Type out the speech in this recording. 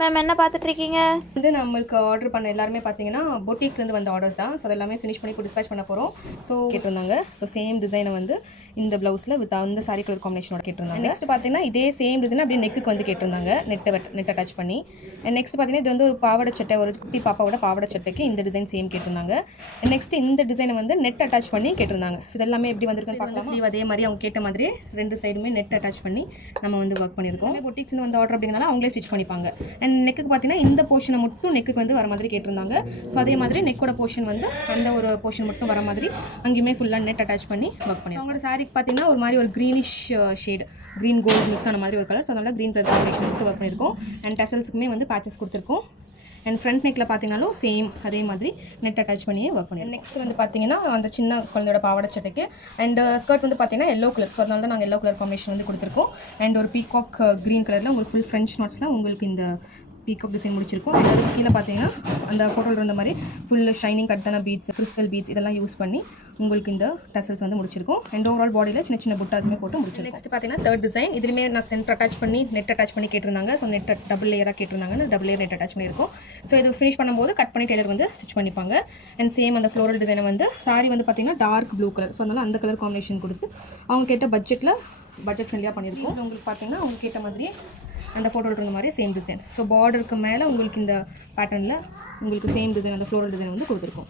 Ma'am என்ன பார்த்துட்ருக்கீங்க? வந்து நம்மளுக்கு ஆர்டர் பண்ண எல்லாருமே பார்த்தீங்கன்னா பொட்டிக்ஸ்லேருந்து வந்த ஆர்டர்ஸ் தான். ஸோ அதெல்லாமே ஃபினிஷ் பண்ணி இப்போ டிஸ்பேச் பண்ண போகிறோம். ஸோ கேட்டிருந்தாங்க. ஸோ சேம் டிசைனை வந்து இந்த ப்ளவுஸில் வித் அந்த சாரி கலர் காம்பினேஷனோட கேட்டிருந்தாங்க. நெக்ஸ்ட் பார்த்தீங்கன்னா இதே சேம் டிசைன் அப்படியே நெக்குக்கு வந்து கேட்டிருந்தாங்க, நெட் அட்டாச் பண்ணி. நெக்ஸ்ட் பார்த்தீங்கன்னா இது வந்து ஒரு பாவாடை சட்டை, ஒரு குட்டி பாப்பாவோட பாவாடை சட்டைக்கு இந்த டிசைன் சேம் கேட்டிருந்தாங்க. நெக்ஸ்ட் இந்த டிசைனை வந்து நெட் அட்டாச் பண்ணி கேட்டிருந்தாங்க. ஸோ இதெல்லாமே எப்படி வந்திருக்குன்னு பார்க்கலாம். ஸ்லீவ் அதே மாதிரி அவங்க கேட்ட மாதிரி ரெண்டு சைடுமே நெட் அட்டாச் பண்ணி நம்ம வந்து ஒர்க் பண்ணியிருக்கோம். பொட்டிக்ஸ்லேருந்து வந்து ஆர்டர் அப்படிங்கிறனால அவங்களே ஸ்டிச் பண்ணிப்பாங்க. அண்ட் நெக்குக்கு பார்த்தீங்கன்னா இந்த போர்ஷனை மட்டும் நெக்குக்கு வந்து வர மாதிரி கேட்டிருந்தாங்க. ஸோ அதே மாதிரி நெக்கோட போர்ஷன் வந்து அந்த ஒரு போர்ஷன் மட்டும் வர மாதிரி அங்கேயுமே ஃபுல்லாக நெட் அட்டாச் பண்ணி ஒர்க் பண்ணி அவங்களோட சாரிக்கு பார்த்தீங்கன்னா ஒரு மாதிரி ஒரு greenish shade, green gold mix ஆன மாதிரி ஒரு கலர். ஸோ அதனால் க்ரீன் கலர் காம்பினேஷன் கொடுத்து ஒர்க் பண்ணியிருக்கோம். அண்ட் டசல்ஸுக்குமே வந்து பேச்சஸ் கொடுத்துருக்கோம். அண்ட் ஃப்ரண்ட் நெக்கில் பார்த்தீங்கன்னாலும் சேம் அதே மாதிரி நெட் அட்டாச் பண்ணியே ஒர்க் பண்ணிடுறோம். நெக்ஸ்ட் வந்து பார்த்தீங்கன்னா அந்த சின்ன குழந்தையோட பாவாடை சட்டைக்கு அண்ட் ஸ்கர்ட் வந்து பார்த்தீங்கன்னா எல்லோ கலர். ஸோ அதனால தான் நாங்கள் எல்லோ கலர் காம்பினேஷன் வந்து கொடுத்துருக்கோம். அண்ட் ஒரு பீகாக் க்ரீன் கலரில் உங்களுக்கு ஃபுல் ஃப்ரெஞ்ச் நோட்ஸில் உங்களுக்கு இந்த பீகாக் டிசைன் முடிச்சிருக்கோம். அதுக்கு கீழே பார்த்தீங்கன்னா அந்த ஃபோட்டோவில் இருந்த மாதிரி ஃபுல் ஷைனிங் கட்டான பீட்ஸ், கிறிஸ்டல் பீட்ஸ் இதெல்லாம் யூஸ் பண்ணி உங்களுக்கு இந்த டசல்ஸ் வந்து முடிச்சிருக்கோம். அண்ட் ஓவரால் பாடியில் சின்ன சின்ன புட்டாஸுமே போட்டு முடிச்சிருக்கோம். நெக்ஸ்ட் பார்த்தீங்கன்னா தேர்ட் டிசைன். இதுலேயுமே நான் சென்டர் அட்டாச் பண்ணி நெட் அட்டாச் பண்ணி கேட்டிருந்தாங்க. ஸோ நெட் டபுள் லேயராக கேட்டிருந்தாங்க. டபுள் லேயர் நெட் அட்டாச் பண்ணியிருக்கோம். ஸோ இது ஃபினிஷ் பண்ணும்போது கட் பண்ணி டெய்லர் வந்து ஸ்டிச் பண்ணிப்பாங்க. அண்ட் சேம் அந்த ஃப்ளோரல் டிசைனை வந்து சாரி வந்து பார்த்தீங்கன்னா டார்க் ப்ளூ கலர். ஸோ அதனால் அந்த கலர் காம்பினேஷன் கொடுத்து அவங்க கேட்ட பட்ஜெட் ஃப்ரெண்ட்லியாக பண்ணியிருக்கோம். உங்களுக்கு பார்த்தீங்கன்னா அவங்க கேட்ட மாதிரியே அந்த ஃபோட்டோவில் இருந்த மாதிரி சேம் டிசைன். ஸோ பார்டருக்கு மேலே உங்களுக்கு இந்த பேட்டர்னில் உங்களுக்கு சேம் டிசைன் அந்த ஃப்ளோரல் டிசைன் வந்து கொடுத்துருக்கோம்.